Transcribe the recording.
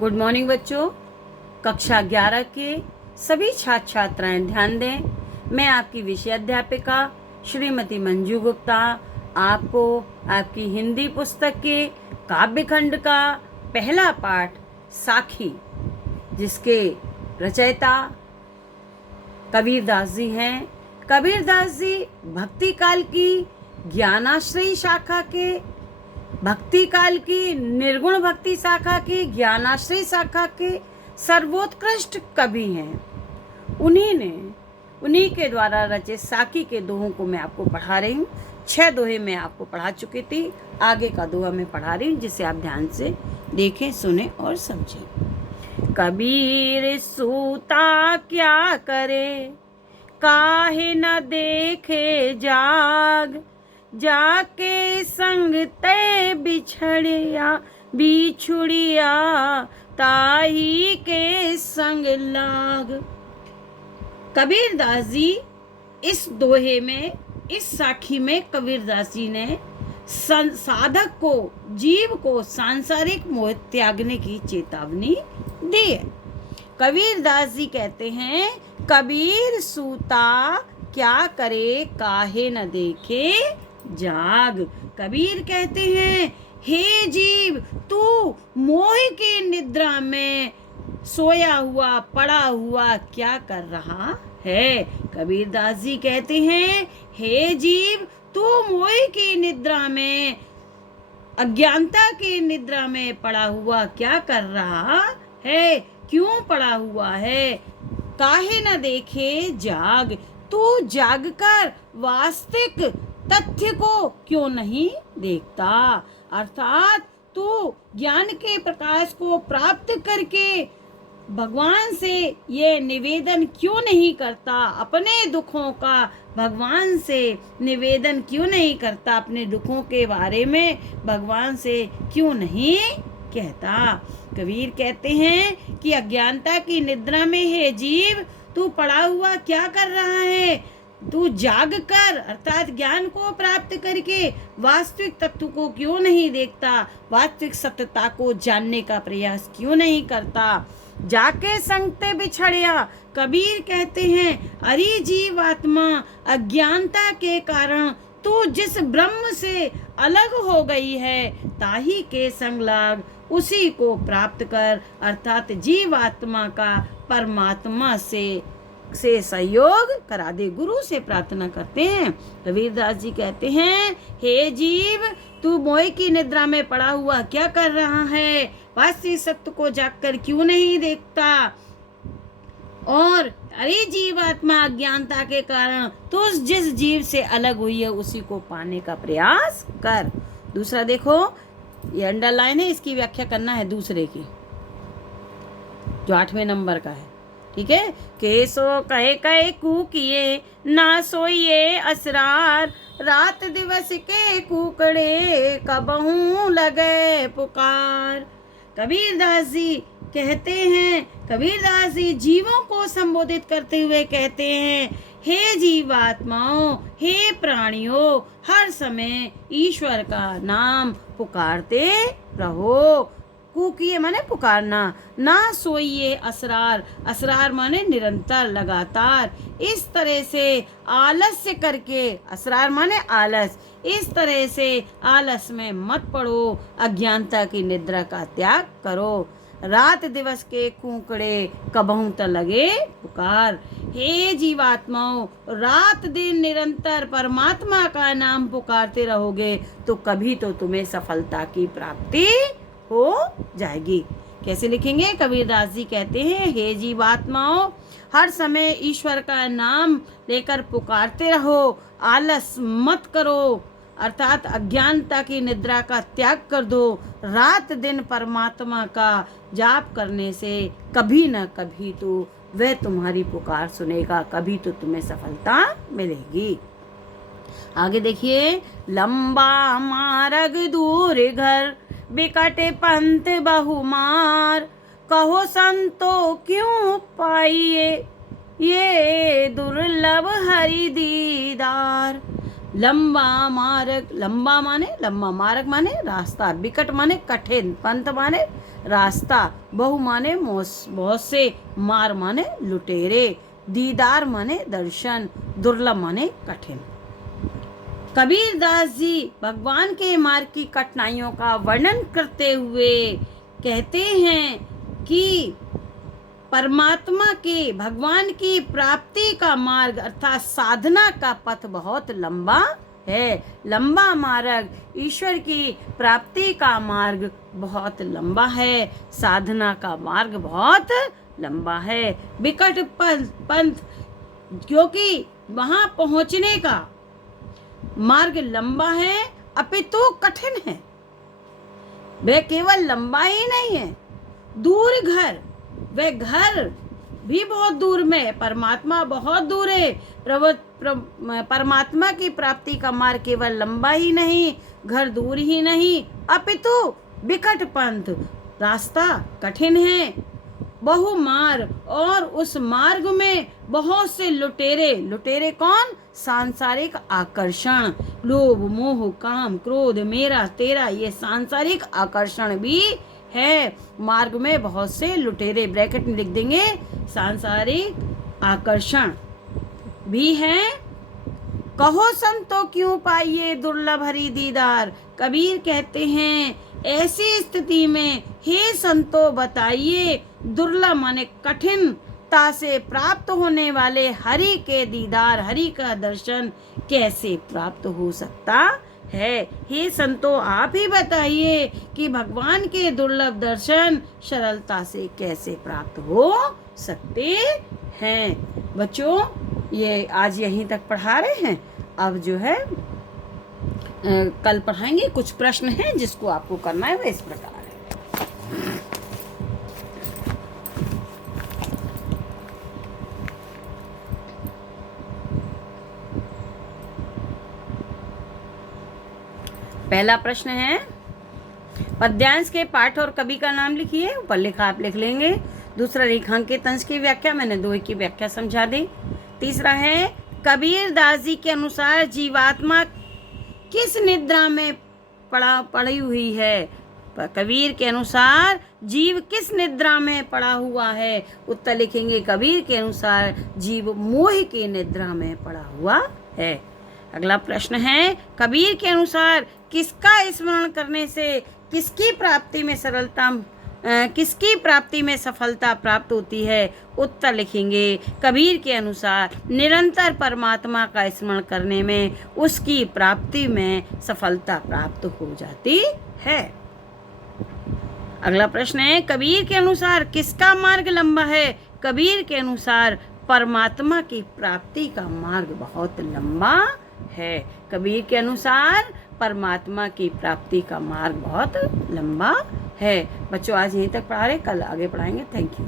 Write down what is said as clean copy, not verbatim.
Good morning बच्चों। कक्षा 11 के सभी छात्र छात्राएं ध्यान दें। मैं आपकी विषय अध्यापिका श्रीमती मंजू गुप्ता आपको आपकी हिंदी पुस्तक के काव्यखंड का पहला पाठ साखी, जिसके रचयिता कबीरदास जी हैं। कबीरदास जी भक्ति काल की ज्ञानाश्रयी शाखा के, भक्ति काल की निर्गुण भक्ति शाखा की, ज्ञानाश्रय शाखा के सर्वोत्कृष्ट कवि हैं। उन्हीं के द्वारा रचित साखी के दोहों को मैं आपको पढ़ा रही हूँ। 6 दोहे मैं आपको पढ़ा चुकी थी, आगे का दोहा मैं पढ़ा रही हूँ, जिसे आप ध्यान से देखें, सुने और समझें। कबीर सूता क्या करे, काहे न देखे जाग, जाके संग ते बिछुड़िया ताही के संग लाग। कबीरदास जी इस दोहे में, इस साखी में कबीरदास जी ने साधक को, जीव को सांसारिक मोह त्यागने की चेतावनी दी है। कबीरदास जी कहते हैं, कबीर सूता क्या करे, काहे न देखे जाग। कबीर कहते हैं, हे जीव, तू मोह की निद्रा में सोया हुआ, पड़ा हुआ क्या कर रहा है। कबीरदास जी कहते हैं, हे जीव, तू मोह की निद्रा में, अज्ञानता की निद्रा में पड़ा हुआ क्या कर रहा है, क्यों पड़ा हुआ है। काहे न देखे जाग, तू जागकर वास्तविक तथ्य को क्यों नहीं देखता, अर्थात तू ज्ञान के प्रकाश को प्राप्त करके भगवान से ये निवेदन क्यों नहीं करता, अपने दुखों का भगवान से निवेदन क्यों नहीं करता, अपने दुखों के बारे में भगवान से क्यों नहीं कहता। कबीर कहते हैं कि अज्ञानता की निद्रा में है जीव, तू पड़ा हुआ क्या कर रहा है, तू जाग कर अर्थात ज्ञान को प्राप्त करके वास्तविक तत्व को क्यों नहीं देखता, वास्तविक सत्यता को जानने का प्रयास क्यों नहीं करता। जाके संग ते बिछड़िया। कबीर कहते हैं, अरे जीवात्मा, अज्ञानता के कारण तू जिस ब्रह्म से अलग हो गई है, ताही के संग लाग, उसी को प्राप्त कर, अर्थात जीवात्मा का परमात्मा से सहयोग करा दे। गुरु से प्रार्थना करते हैं। कबीरदास जी कहते हैं, हे जीव, तू मोह की निद्रा में पड़ा हुआ क्या कर रहा है, वास्तविक सत्य को जागकर क्यों नहीं देखता, और अरे जीवात्मा, अज्ञानता के कारण तू जिस जीव से अलग हुई है, उसी को पाने का प्रयास कर। दूसरा देखो, ये अंडरलाइन है, इसकी व्याख्या करना है दूसरे की, जो 8वें नंबर का है, ठीक है। केसो कहे कहे कूकिए, ना सोइए असरार, रात दिवस के कूकड़े, कबहू लगे पुकार। कबीरदास जी कहते हैं, कबीरदास जी जीवों को संबोधित करते हुए कहते हैं, हे जीवात्माओं, हे प्राणियों, हर समय ईश्वर का नाम पुकारते रहो। कूकिए माने पुकारना, ना सोइए असरार, असरार माने निरंतर, लगातार, इस तरह से आलस्य करके, असरार माने आलस, इस तरह से आलस में मत पड़ो, अज्ञानता की निद्रा का त्याग करो। रात दिवस के कूकड़े, कबहू त लगे पुकार। हे जीवात्माओं, रात दिन निरंतर परमात्मा का नाम पुकारते रहोगे तो कभी तो तुम्हें सफलता की प्राप्ति हो जाएगी। कैसे लिखेंगे? कबीरदास जी कहते हैं, हे जीवात्माओं, हर समय ईश्वर का नाम लेकर पुकारते रहो, आलस मत करो, अर्थात अज्ञानता की निद्रा का त्याग कर दो। रात दिन परमात्मा का जाप करने से कभी न कभी तो वह तुम्हारी पुकार सुनेगा, कभी तो तुम्हें सफलता मिलेगी। आगे देखिए, लंबा मार्ग दूर घर, बिकट पंथ बहुमार, कहो संतो क्यों पाइए, ये दुर्लभ हरि दीदार। लंबा मार्ग, लंबा माने लंबा, मार्ग माने रास्ता, बिकट माने कठिन, पंथ माने रास्ता, बहु माने बहुत से, मार माने लुटेरे, दीदार माने दर्शन, दुर्लभ माने कठिन। कबीरदास जी भगवान के मार्ग की कठिनाइयों का वर्णन करते हुए कहते हैं कि परमात्मा के, भगवान की प्राप्ति का मार्ग अर्थात साधना का पथ बहुत लंबा है। लंबा मार्ग, ईश्वर की प्राप्ति का मार्ग बहुत लंबा है, साधना का मार्ग बहुत लंबा है। विकट पंथ, क्योंकि वहां पहुंचने का मार्ग लंबा है अपितु कठिन है। वह केवल लंबा ही नहीं है, दूर घर, वह घर भी बहुत दूर में है, परमात्मा बहुत दूर है। परमात्मा की प्राप्ति का मार्ग केवल लंबा ही नहीं, घर दूर ही नहीं, अपितु विकट पंथ, रास्ता कठिन है, बहु मार्ग, और उस मार्ग में बहुत से लुटेरे। लुटेरे कौन? सांसारिक आकर्षण, लोभ मोह काम क्रोध मेरा तेरा, ये सांसारिक आकर्षण भी है। मार्ग में बहुत से लुटेरे, ब्रैकेट में लिख देंगे, सांसारिक आकर्षण भी है। कहो संतो क्यों पाइए दुर्लभ हरि दीदार। कबीर कहते हैं ऐसी स्थिति में हे संतो बताइए, दुर्लभ माने कठिनता से प्राप्त होने वाले हरि के दीदार, हरि का दर्शन कैसे प्राप्त हो सकता है। हे संतो आप ही बताइए कि भगवान के दुर्लभ दर्शन सरलता से कैसे प्राप्त हो सकते हैं। बच्चों ये आज यहीं तक पढ़ा रहे हैं, अब जो है कल पढ़ाएंगे। कुछ प्रश्न हैं जिसको आपको करना है, वह इस प्रकार है। पहला प्रश्न है, पद्यांश के पाठ और कवि का नाम लिखिए। ऊपर लिखा आप लिख लेंगे। दूसरा, रेखांकित अंश की व्याख्या, मैंने दोहे की व्याख्या समझा दी। तीसरा है, कबीर दास जी के अनुसार जीवात्मा किस निद्रा में पड़ी हुई है। कबीर के अनुसार जीव किस निद्रा में पड़ा हुआ है। उत्तर लिखेंगे, कबीर के अनुसार जीव मोह की निद्रा में पड़ा हुआ है। अगला प्रश्न है, कबीर के अनुसार किसका स्मरण करने से किसकी प्राप्ति में सफलता प्राप्त होती है। उत्तर लिखेंगे, कबीर के अनुसार निरंतर परमात्मा का स्मरण करने में उसकी प्राप्ति में सफलता प्राप्त हो जाती है। अगला प्रश्न है, कबीर के अनुसार किसका मार्ग लंबा है। कबीर के अनुसार परमात्मा की प्राप्ति का मार्ग बहुत लंबा है। कबीर के अनुसार परमात्मा की प्राप्ति का मार्ग बहुत लंबा है। बच्चों आज यहीं तक पढ़ा रहे, कल आगे पढ़ाएंगे। Thank you.